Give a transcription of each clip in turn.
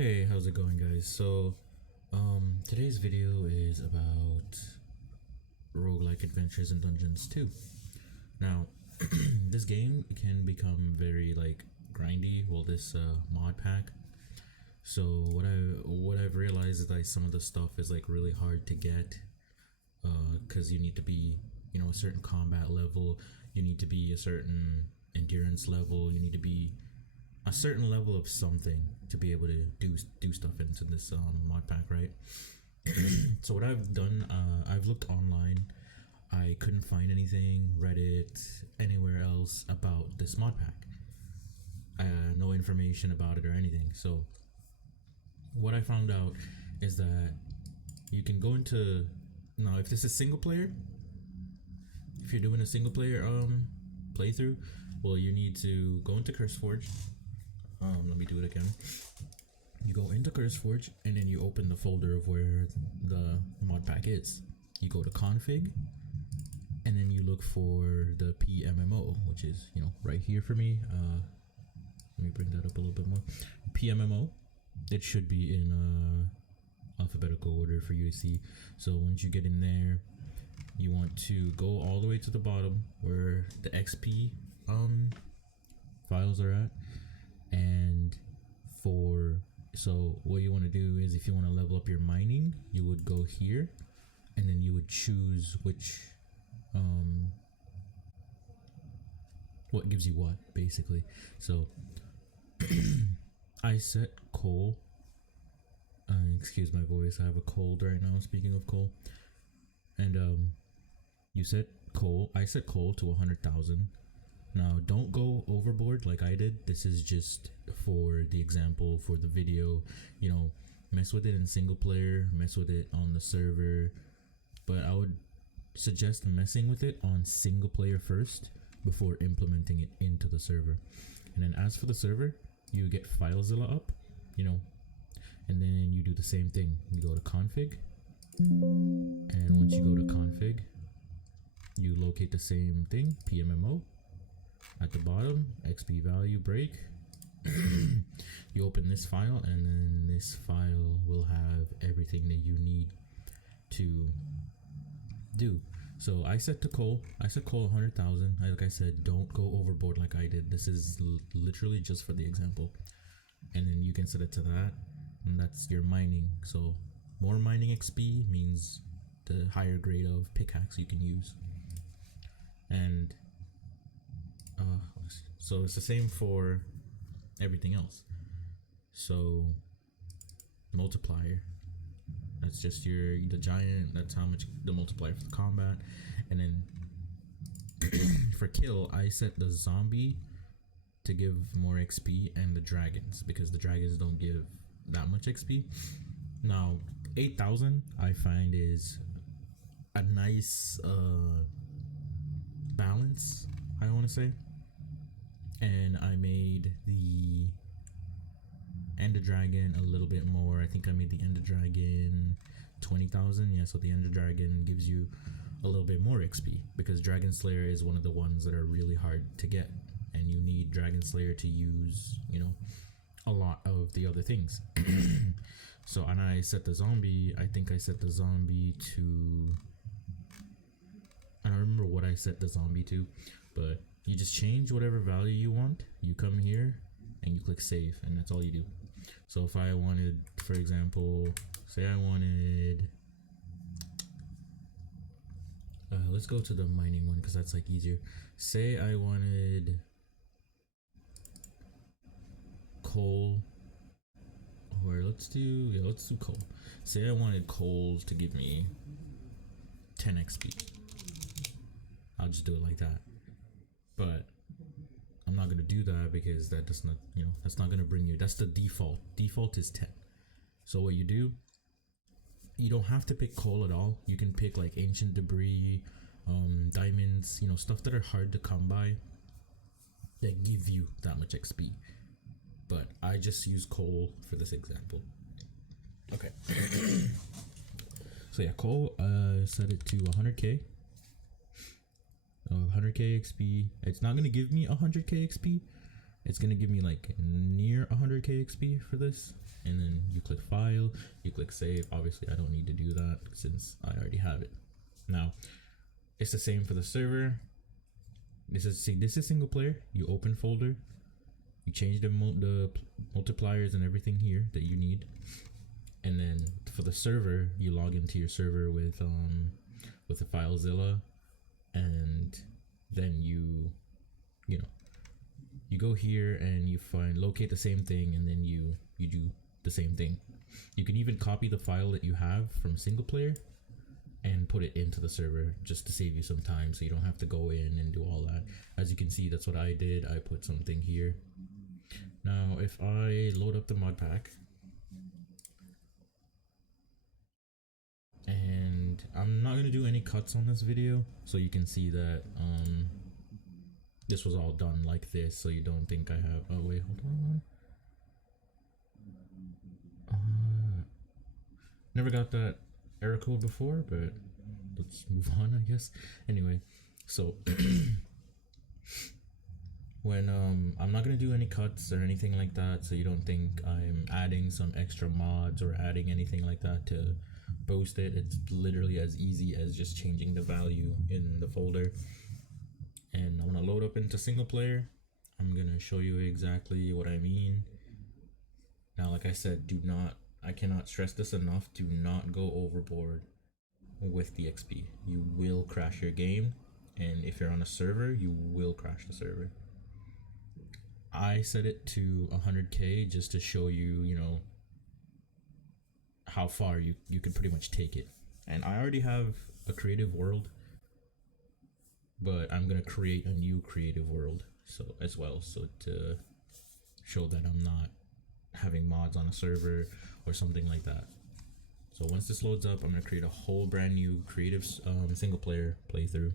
Hey, how's it going, guys? Today's video is about roguelike adventures in Dungeons 2. Now, this game can become very like grindy. Well, this mod pack. So what I've realized is that some of the stuff is like really hard to get, because you need to be a certain combat level, you need to be a certain endurance level, you need to be a certain level of something to be able to do stuff into this mod pack, right? So what I've done, I've looked online. I couldn't find anything, Reddit, anywhere else about this mod pack. No information about it or anything. So what I found out is that you can go into, now if this is single player, if you're doing a single player playthrough, well, you need to go into CurseForge. Let me do it again. You go into CurseForge and then you open the folder of where the mod pack is. You go to config and then you look for the PMMO, which is right here for me. Let me bring that up a little bit more. PMMO. It should be in alphabetical order for you to see. So once you get in there, you want to go all the way to the bottom where the XP files are at. And so what you want to do is, if you want to level up your mining, you would go here and then you would choose which what gives you what, basically. So I set coal, excuse my voice, I have a cold right now, speaking of coal. And you set coal, I set coal to 100,000. Now, don't go overboard like I did. This is just for the example, for the video. Mess with it in single player, mess with it on the server. But I would suggest messing with it on single player first before implementing it into the server. And then as for the server, you get FileZilla up, and then you do the same thing. You go to config. And once you go to config, you locate the same thing, PMMO. At the bottom, XP value break. You open this file, and then this file will have everything that you need to do. So I set coal 100,000. Like I said, don't go overboard like I did. This is literally just for the example. And then you can set it to that, and that's your mining. So more mining XP means the higher grade of pickaxe you can use. And so it's the same for everything else. So multiplier, that's just the giant, that's how much the multiplier for the combat. And then for kill, I set the zombie to give more XP, and the dragons, because the dragons don't give that much XP. Now 8,000 I find is a nice balance, I want to say. And I made the Ender Dragon a little bit more. I think I made the Ender Dragon 20,000. Yeah, so the Ender Dragon gives you a little bit more XP, because Dragon Slayer is one of the ones that are really hard to get, and you need Dragon Slayer to use, a lot of the other things. So, and I set the zombie, I think I set the zombie to, I don't remember what I set the zombie to, but you just change whatever value you want. You come here and you click save, and that's all you do. So if I wanted, for example, say I wanted, let's go to the mining one because that's like easier. Say I wanted coal, or let's do coal. Say I wanted coal to give me 10 XP. I'll just do it like that. But I'm not going to do that because that does not, that's not going to bring you, that's the default. Default is 10. So what you do, you don't have to pick coal at all. You can pick like ancient debris, diamonds, stuff that are hard to come by that give you that much XP. But I just use coal for this example. Okay. So yeah, coal, set it to 100k. 100k XP. It's not going to give me 100k XP, it's gonna give me like near 100k XP for this. And then you click file, you click save. Obviously I don't need to do that since I already have it. Now it's the same for the server. This is single player. You open folder, you change the multipliers and everything here that you need, and then for the server you log into your server with the FileZilla, and then you go here and you locate the same thing, and then you do the same thing. You can even copy the file that you have from single player and put it into the server just to save you some time, so you don't have to go in and do all that. As you can see, that's what I did. I put something here. Now if I load up the mod pack, and I'm not going to do any cuts on this video, so you can see that this was all done like this, so you don't think I have, oh wait, hold on. Never got that error code before, but let's move on, I guess. Anyway, so when I'm not gonna do any cuts or anything like that, so you don't think I'm adding some extra mods or adding anything like that to boost it. It's literally as easy as just changing the value in the folder. And I'm gonna load up into single player. I'm gonna show you exactly what I mean. Now, like I said, I cannot stress this enough, do not go overboard with the XP. You will crash your game, and if you're on a server, you will crash the server. I set it to 100k just to show you, how far you could pretty much take it. And I already have a creative world, but I'm gonna create a new creative world so to show that I'm not having mods on a server or something like that. So once this loads up, I'm gonna create a whole brand new creative single player playthrough.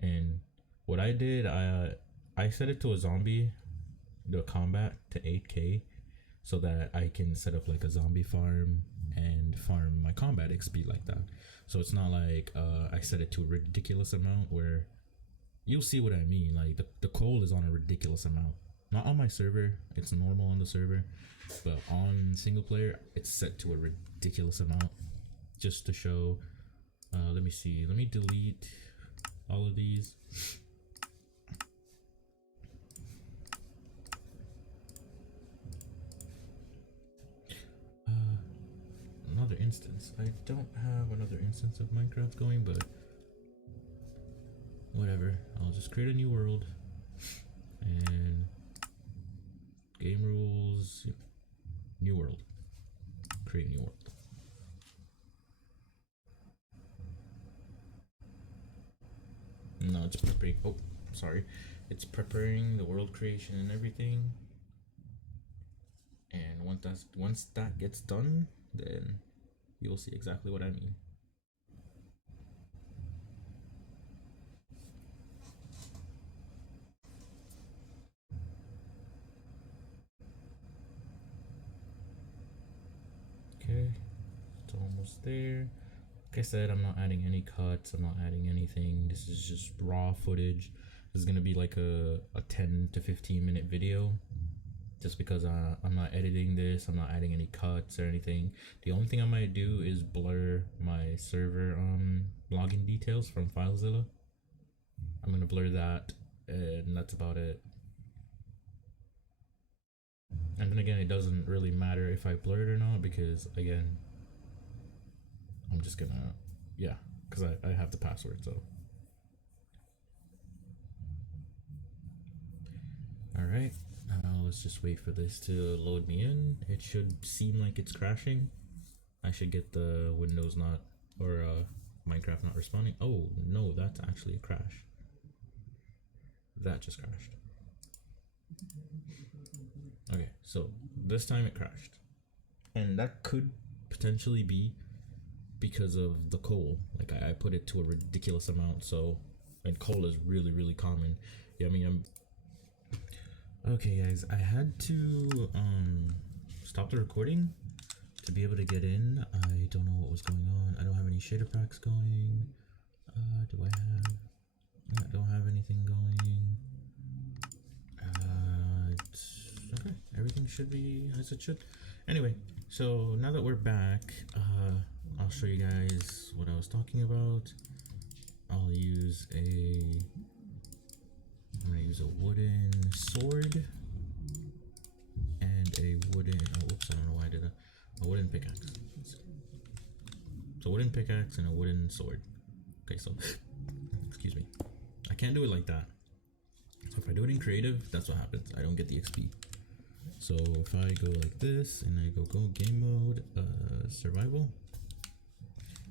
And what I did, I set it to a zombie, the combat to 8k, so that I can set up like a zombie farm and farm my combat XP like that. So it's not like I set it to a ridiculous amount where you'll see what I mean. Like the coal is on a ridiculous amount. Not on my server, it's normal on the server, but on single player, it's set to a ridiculous amount just to show. Let me see, let me delete all of these. Another instance. I don't have another instance of Minecraft going, but whatever. I'll just create a new world and game rules, new world, create new world. No, it's preparing. Oh, sorry. It's preparing the world creation and everything. And once that gets done, then you'll see exactly what I mean. Okay, it's almost there. Like I said, I'm not adding any cuts, I'm not adding anything. This is just raw footage. This is gonna be like a 10 to 15 minute video, just because I'm not editing this, I'm not adding any cuts or anything. The only thing I might do is blur my server login details from FileZilla. I'm gonna blur that, and that's about it. And then again, it doesn't really matter if I blur it or not, because again, I'm just gonna, yeah, because I have the password, so. Alright, now let's just wait for this to load me in. It should seem like it's crashing. I should get the Windows not, or Minecraft not responding. Oh no, that's actually a crash. That just crashed. Okay, so this time it crashed. And that could potentially be because of the coal. Like I put it to a ridiculous amount, so, and coal is really, really common. Yeah, I mean, okay guys, I had to stop the recording to be able to get in. I don't know what was going on. I don't have any shader packs going. Do I have? I don't have anything going. Okay, everything should be as it should. Anyway, so now that we're back, I'll show you guys what I was talking about. I'm gonna use a wooden sword and a wooden, oh oops, I don't know why I did that. A wooden pickaxe. So wooden pickaxe and a wooden sword. Okay, so excuse me. I can't do it like that. So if I do it in creative, that's what happens. I don't get the XP. So if I go like this and I go game mode, survival,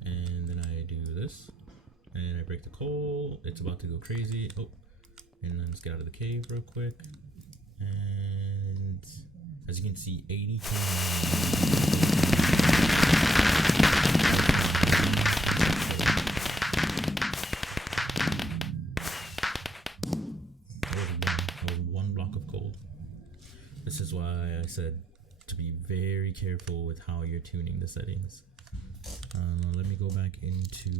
and then I do this, and I break the coal, it's about to go crazy. Oh, and then let's get out of the cave real quick. And as you can see, 80k. This is why I said to be very careful with how you're tuning the settings. Let me go back into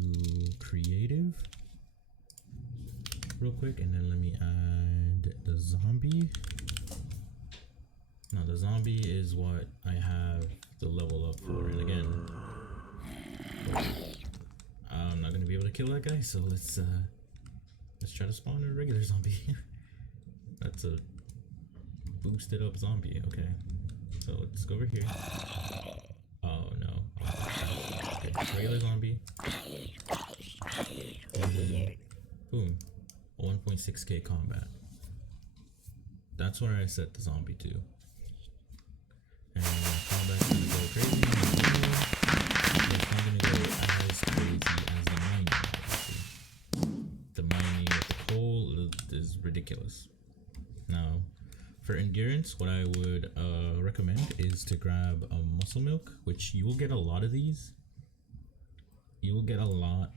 creative real quick, and then let me add the zombie. Now the zombie is what I have the level up for, and again, I'm not gonna be able to kill that guy, so let's try to spawn a regular zombie. That's a boosted up zombie. Okay, so let's go over here. Oh no. Okay, regular zombie. Boom. 1.6k combat. That's where I set the zombie to. And combat's gonna go crazy. It's not gonna go as crazy as the mining, obviously. The mining with the coal is ridiculous. Now, for endurance, what I would recommend is to grab a muscle milk, which you will get a lot of these. You will get a lot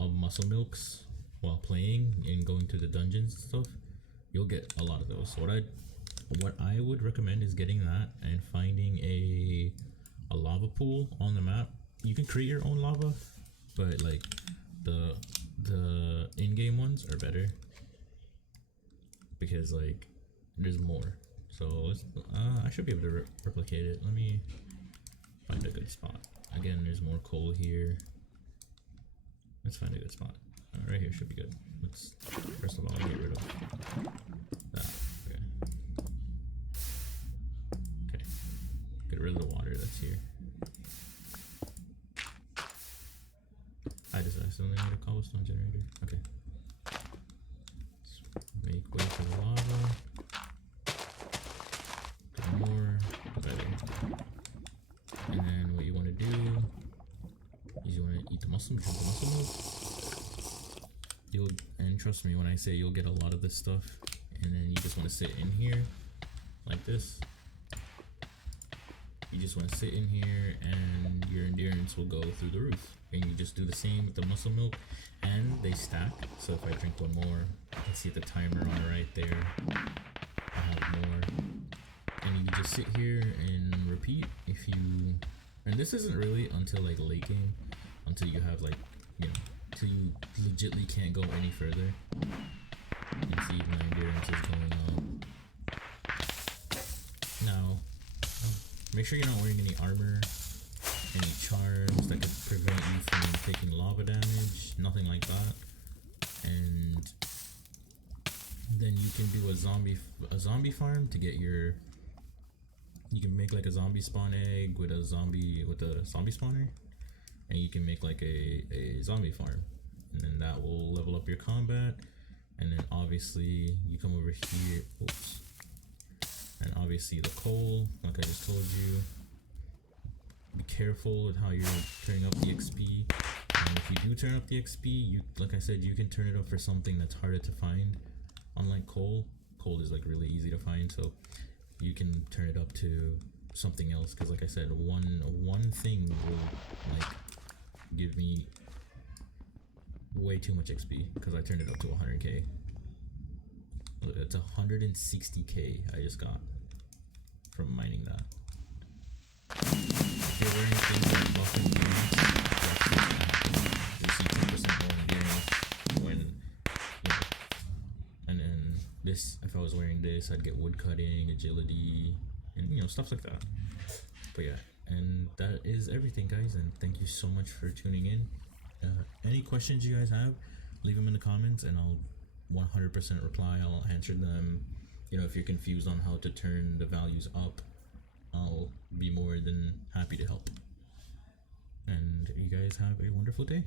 of muscle milks while playing and going to the dungeons and stuff. You'll get a lot of those. So what I would recommend is getting that and finding a lava pool on the map. You can create your own lava, but like the in-game ones are better because like there's more. So I should be able to replicate it. Let me find a good spot. Again, there's more coal here. Let's find a good spot. Right here should be good. Let's first of all get rid of that. Okay. Okay. Get rid of the water that's here. I just accidentally made a cobblestone generator. Okay. Let's make way for the lava. More, better. And then what you want to do is you want to eat the muscle, drink the muscle milk. And trust me when I say you'll get a lot of this stuff, and then you just want to sit in here like this. You just want to sit in here and your endurance will go through the roof. And you just do the same with the muscle milk, and they stack. So if I drink one more, I can see the timer on the right there. I have more. And you can just sit here and repeat if you, and this isn't really until like late game, until you have like, you know, till you legitly can't go any further. You can see my endurance is going up. Now, make sure you're not wearing any armor, any charms that could prevent you from taking lava damage, nothing like that. And then you can do a zombie farm to get your, you can make like a zombie spawn egg with a zombie spawner, and you can make like a zombie farm, and then that will level up your combat. And then obviously you come over here, oops, and obviously the coal, like I just told you, be careful with how you're turning up the XP. And if you do turn up the XP, you, like I said, you can turn it up for something that's harder to find. Unlike coal is like really easy to find, so you can turn it up to something else, because like I said, one thing will like give me way too much XP because I turned it up to 100k. Look, it's 160k I just got from mining that. If you're wearing things like buff endurance, you see 10% more endurance when, you know, and then this, if I was wearing playing this, I'd get woodcutting, agility, and stuff like that. But yeah, and that is everything, guys. And thank you so much for tuning in. Any questions you guys have, leave them in the comments, and I'll 100% reply. I'll answer them. If you're confused on how to turn the values up, I'll be more than happy to help. And you guys have a wonderful day.